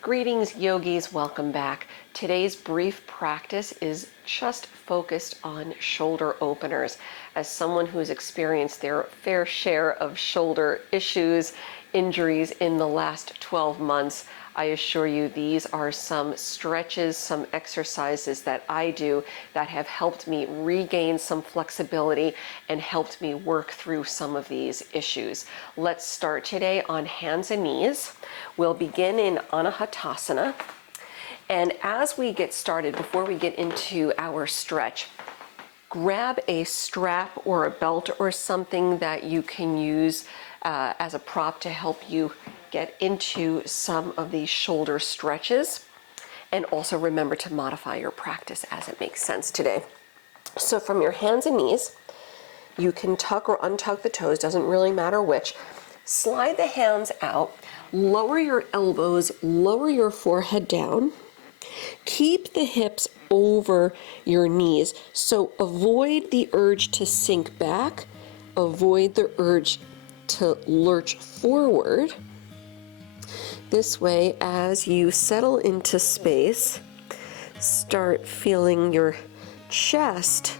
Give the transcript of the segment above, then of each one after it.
Greetings, yogis, welcome back. Today's brief practice is just focused on shoulder openers. As someone who's experienced their fair share of shoulder issues, injuries in the last 12 months, I assure you these are some stretches, some exercises that I do that have helped me regain some flexibility and helped me work through some of these issues. Let's start today on hands and knees. We'll begin in Anahatasana. And as we get started, before we get into our stretch, grab a strap or a belt or something that you can use as a prop to help you get into some of these shoulder stretches. And also remember to modify your practice as it makes sense today. So from your hands and knees, you can tuck or untuck the toes, doesn't really matter which. Slide the hands out, lower your elbows, lower your forehead down. Keep the hips over your knees. So avoid the urge to sink back, avoid the urge to lurch forward. This way, as you settle into space, start feeling your chest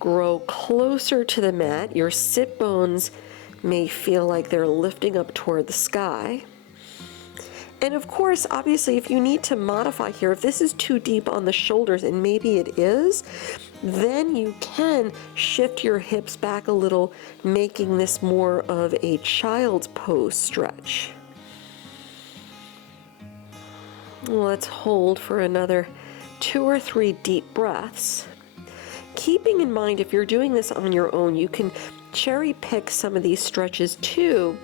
grow closer to the mat. Your sit bones may feel like they're lifting up toward the sky. And of course, obviously, if you need to modify here, if this is too deep on the shoulders, and maybe it is, then you can shift your hips back a little, making this more of a child's pose stretch. Let's hold for another 2 or 3 deep breaths. Keeping in mind, if you're doing this on your own, you can cherry pick some of these stretches too.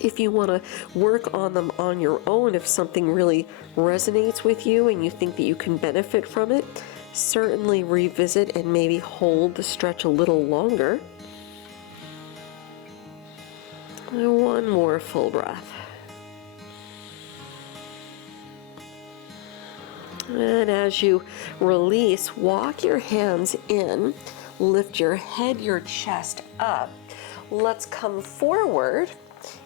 If you want to work on them on your own, if something really resonates with you and you think that you can benefit from it, certainly revisit and maybe hold the stretch a little longer. And one more full breath. And as you release, walk your hands in, lift your head, your chest up. Let's come forward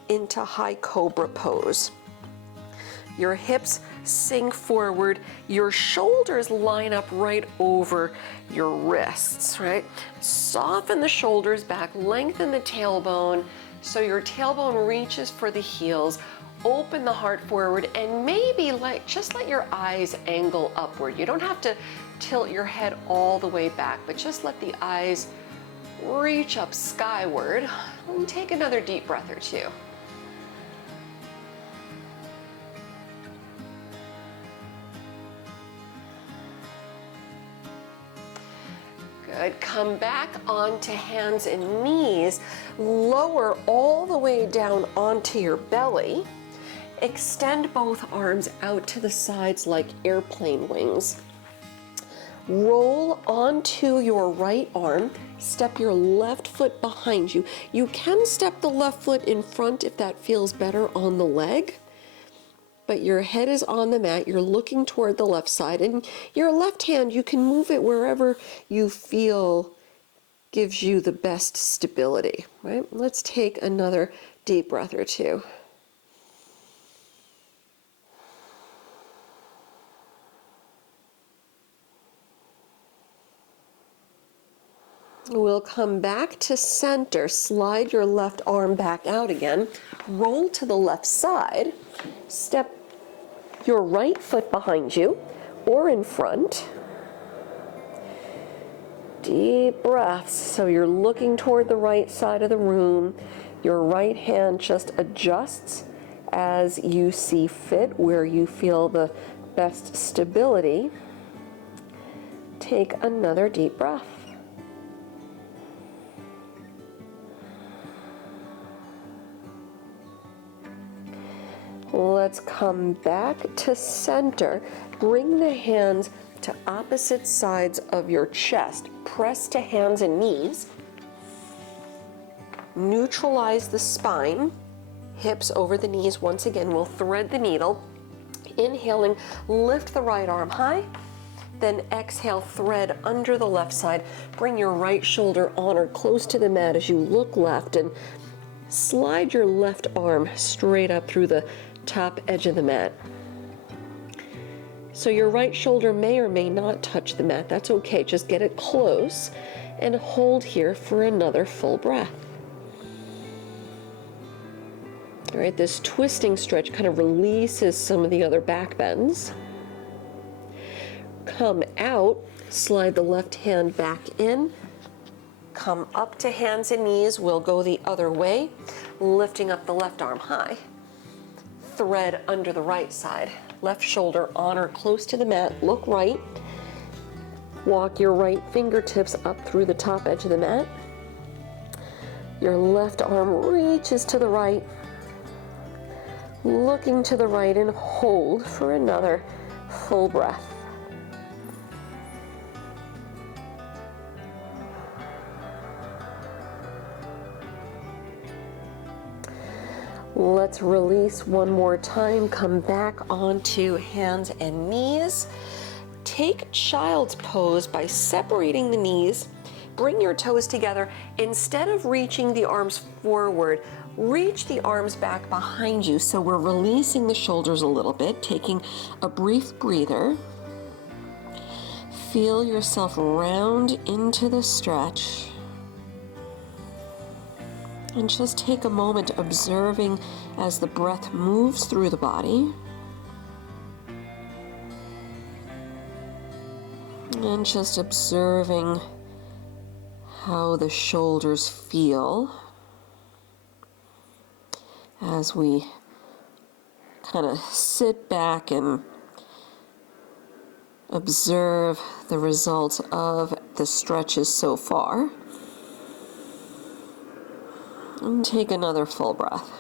into high cobra pose. Your hips sink forward, your shoulders line up right over your wrists, right? Soften the shoulders back, lengthen the tailbone so your tailbone reaches for the heels. Open the heart forward and maybe just let your eyes angle upward. You don't have to tilt your head all the way back, but just let the eyes reach up skyward. And take another deep breath or two. Good. Come back onto hands and knees. Lower all the way down onto your belly. Extend both arms out to the sides like airplane wings. Roll onto your right arm. Step your left foot behind you. You can step the left foot in front if that feels better on the leg. But your head is on the mat. You're looking toward the left side. And your left hand, you can move it wherever you feel gives you the best stability, right? Let's take another deep breath or two. We'll come back to center, slide your left arm back out again, roll to the left side, step your right foot behind you or in front. Deep breaths, so you're looking toward the right side of the room. Your right hand just adjusts as you see fit, where you feel the best stability. Take another deep breath. Let's come back to center. Bring the hands to opposite sides of your chest. Press to hands and knees. Neutralize the spine. Hips over the knees. Once again, we'll thread the needle. Inhaling, lift the right arm high. Then exhale, thread under the left side. Bring your right shoulder on or close to the mat as you look left and slide your left arm straight up through the top edge of the mat. So your right shoulder may or may not touch the mat. That's okay. Just get it close and hold here for another full breath. All right, this twisting stretch kind of releases some of the other back bends. Come out, slide the left hand back in, come up to hands and knees. We'll go the other way, lifting up the left arm high. Thread under the right side. Left shoulder on or close to the mat, look right. Walk your right fingertips up through the top edge of the mat. Your left arm reaches to the right. Looking to the right and hold for another full breath. Let's release one more time. Come back onto hands and knees. Take child's pose by separating the knees. Bring your toes together. Instead of reaching the arms forward, reach the arms back behind you. So we're releasing the shoulders a little bit, taking a brief breather. Feel yourself round into the stretch. And just take a moment observing as the breath moves through the body. And just observing how the shoulders feel as we kind of sit back and observe the results of the stretches so far. And take another full breath.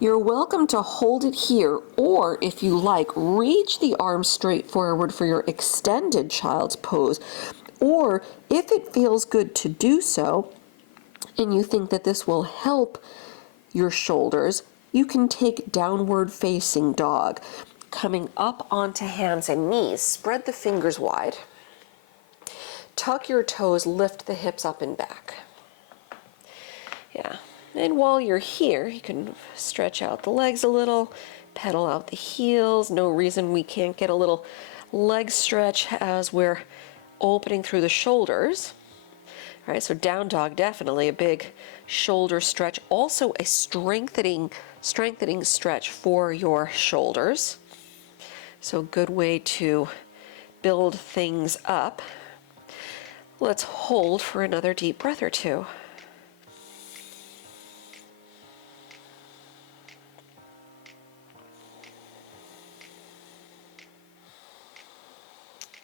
You're welcome to hold it here, or if you like, reach the arms straight forward for your extended child's pose. Or if it feels good to do so, and you think that this will help your shoulders, you can take downward facing dog. Coming up onto hands and knees, spread the fingers wide. Tuck your toes, lift the hips up and back. Yeah. And while you're here, you can stretch out the legs a little, pedal out the heels. No reason we can't get a little leg stretch as we're opening through the shoulders. All right, so down dog, definitely a big shoulder stretch. Also a strengthening stretch for your shoulders. So good way to build things up. Let's hold for another deep breath or two.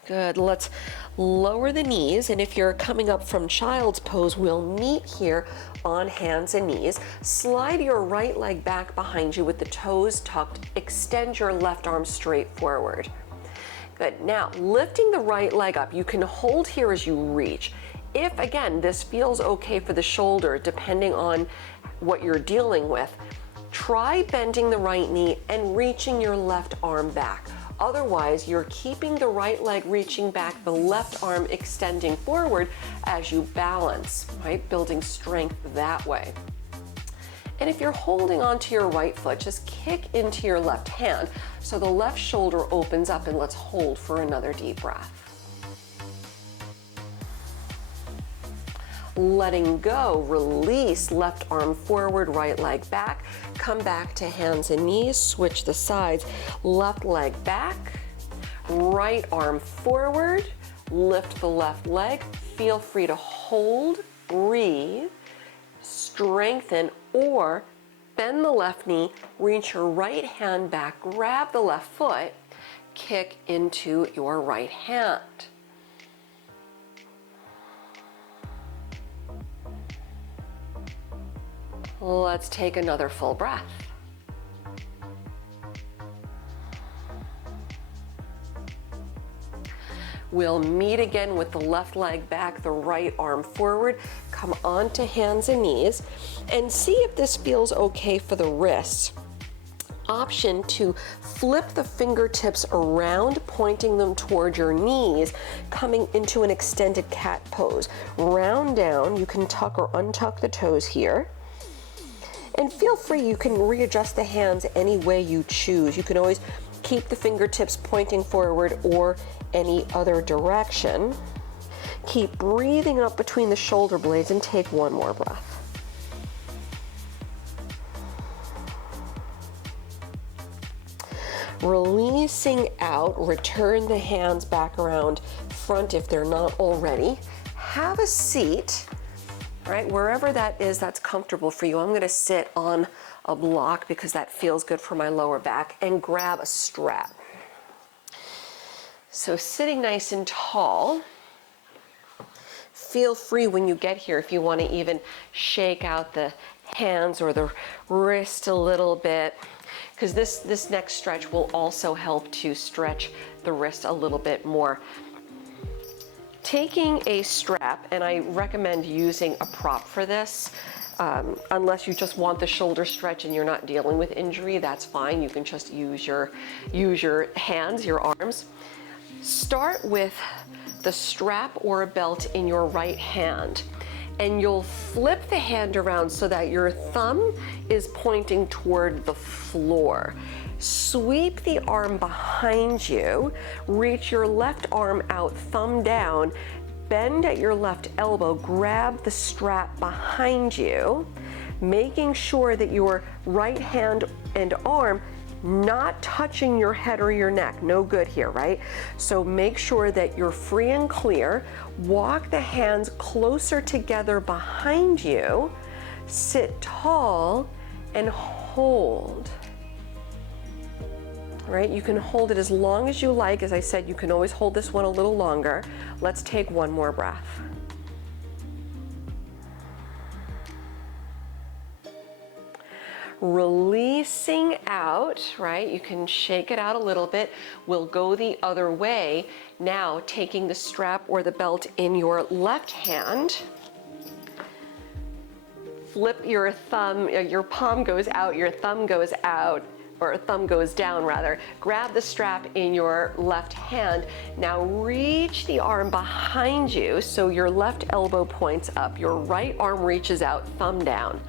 Good. Let's lower the knees, and if you're coming up from child's pose, we'll meet here on hands and knees. Slide your right leg back behind you with the toes tucked. Extend your left arm straight forward. Good. Now, lifting the right leg up, you can hold here as you reach. If, again, this feels okay for the shoulder, depending on what you're dealing with, try bending the right knee and reaching your left arm back. Otherwise, you're keeping the right leg reaching back, the left arm extending forward as you balance, right? Building strength that way. And if you're holding onto your right foot, just kick into your left hand so the left shoulder opens up, and let's hold for another deep breath. Letting go, release, left arm forward, right leg back. Come back to hands and knees, switch the sides. Left leg back, right arm forward, lift the left leg. Feel free to hold, breathe, strengthen, or bend the left knee, reach your right hand back, grab the left foot, kick into your right hand. Let's take another full breath. We'll meet again with the left leg back, the right arm forward. Come onto hands and knees and see if this feels okay for the wrists. Option to flip the fingertips around, pointing them toward your knees, coming into an extended cat pose. Round down, you can tuck or untuck the toes here. And feel free, you can readjust the hands any way you choose. You can always keep the fingertips pointing forward or any other direction. Keep breathing up between the shoulder blades and take one more breath. Releasing out, return the hands back around front if they're not already. Have a seat, right, wherever that is that's comfortable for you. I'm gonna sit on a block because that feels good for my lower back, and grab a strap. So sitting nice and tall. Feel free when you get here if you want to even shake out the hands or the wrist a little bit, because this next stretch will also help to stretch the wrist a little bit more. Taking a strap, and I recommend using a prop for this, unless you just want the shoulder stretch and you're not dealing with injury, that's fine. You can just use your hands, your arms. Start with the strap or a belt in your right hand, and you'll flip the hand around so that your thumb is pointing toward the floor. Sweep the arm behind you, reach your left arm out, thumb down, bend at your left elbow, grab the strap behind you, making sure that your right hand and arm not touching your head or your neck. No good here, right? So make sure that you're free and clear. Walk the hands closer together behind you. Sit tall and hold. Right? You can hold it as long as you like. As I said, you can always hold this one a little longer. Let's take one more breath. Releasing out, right? You can shake it out a little bit. We'll go the other way. Now, taking the strap or the belt in your left hand, flip your thumb, your palm goes out, your thumb goes out, or thumb goes down rather. Grab the strap in your left hand. Now reach the arm behind you so your left elbow points up. Your right arm reaches out, thumb down.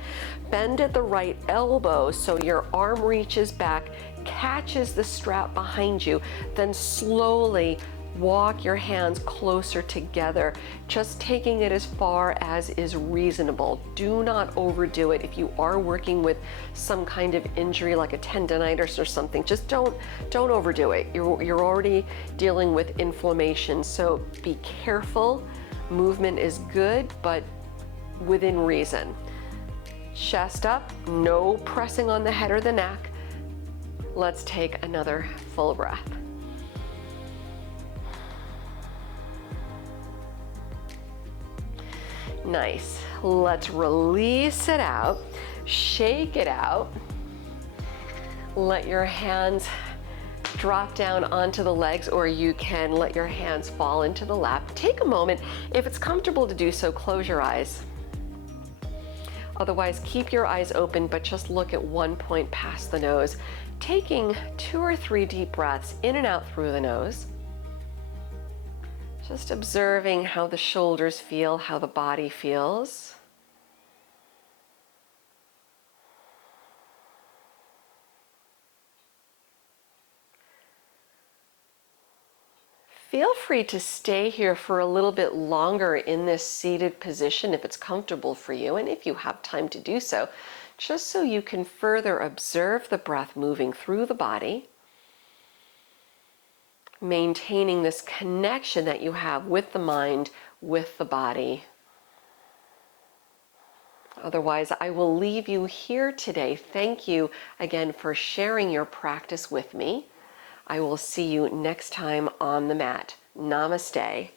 Bend at the right elbow so your arm reaches back, catches the strap behind you, then slowly walk your hands closer together, just taking it as far as is reasonable. Do not overdo it. If you are working with some kind of injury like a tendonitis or something, just don't overdo it. You're already dealing with inflammation, so be careful. Movement is good, but within reason. Chest up, no pressing on the head or the neck. Let's take another full breath. Nice. Let's release it out, shake it out. Let your hands drop down onto the legs, or you can let your hands fall into the lap. Take a moment. If it's comfortable to do so, close your eyes. Otherwise, keep your eyes open, but just look at one point past the nose. Taking 2 or 3 deep breaths in and out through the nose. Just observing how the shoulders feel, how the body feels. Feel free to stay here for a little bit longer in this seated position if it's comfortable for you, and if you have time to do so, just so you can further observe the breath moving through the body, maintaining this connection that you have with the mind, with the body. Otherwise, I will leave you here today. Thank you again for sharing your practice with me. I will see you next time on the mat. Namaste.